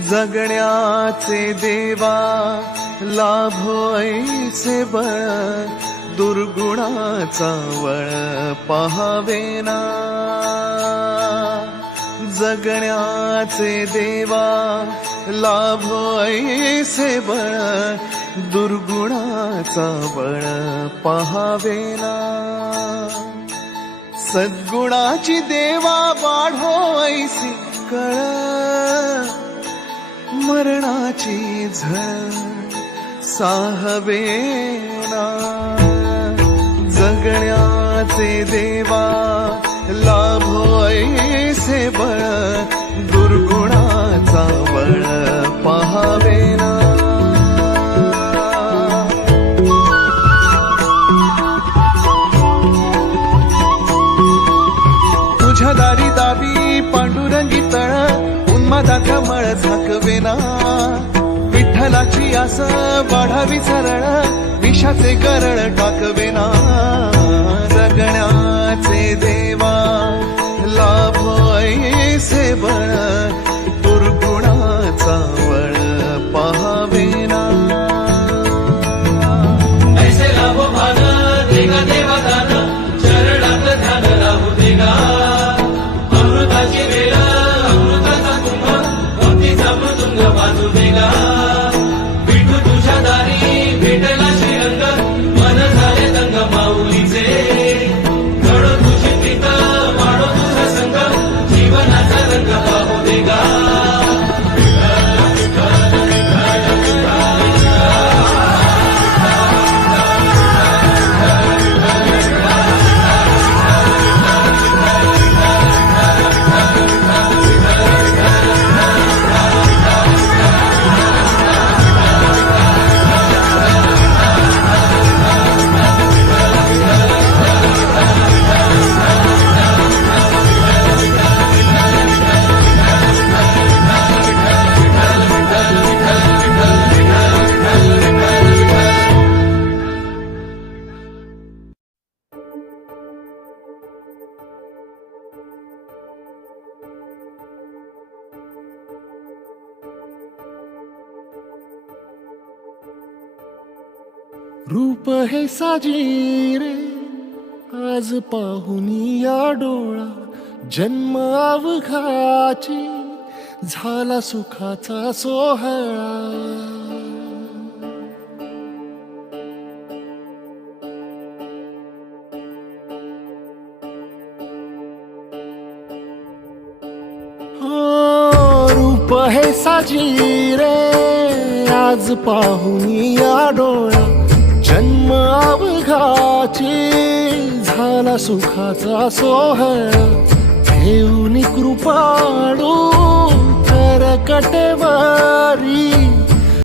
जगण्याचे देवा लाभो बळ दुर्गुणाचा वळ पहावेना जगण्याचे देवा लाभोईसे बळ दुर्गुणाचा बळ पहावेना सद्गुणाची देवा वाढो ऐसी कळ. मरणाची झळ साहवेना जगण्याचे देवा लाभो ऐसे बळ दुर्गुणाचा बळ पहावेना तुझ्या दारी दावी पांडुरंगी तळ उन्मादाचा मळ विठ्ठलाची आस वाढावी सरळ विषाचे गरळ टाकवेना जगण्याचे देवा लाभ ऐसे बळ दुर्गुणाचा वळ पहावेना ऐसे लाभ भाग रूप हे साजी रे आज पाहुनी या डोळा जन्म अवघाची झाला सुखाचा सोहळा. हो, रूप हे साजी रे आज पाहुनी या डोळा तुझ्या सुखाचा सोहळ घेऊन कृपाडू तर कटेवारी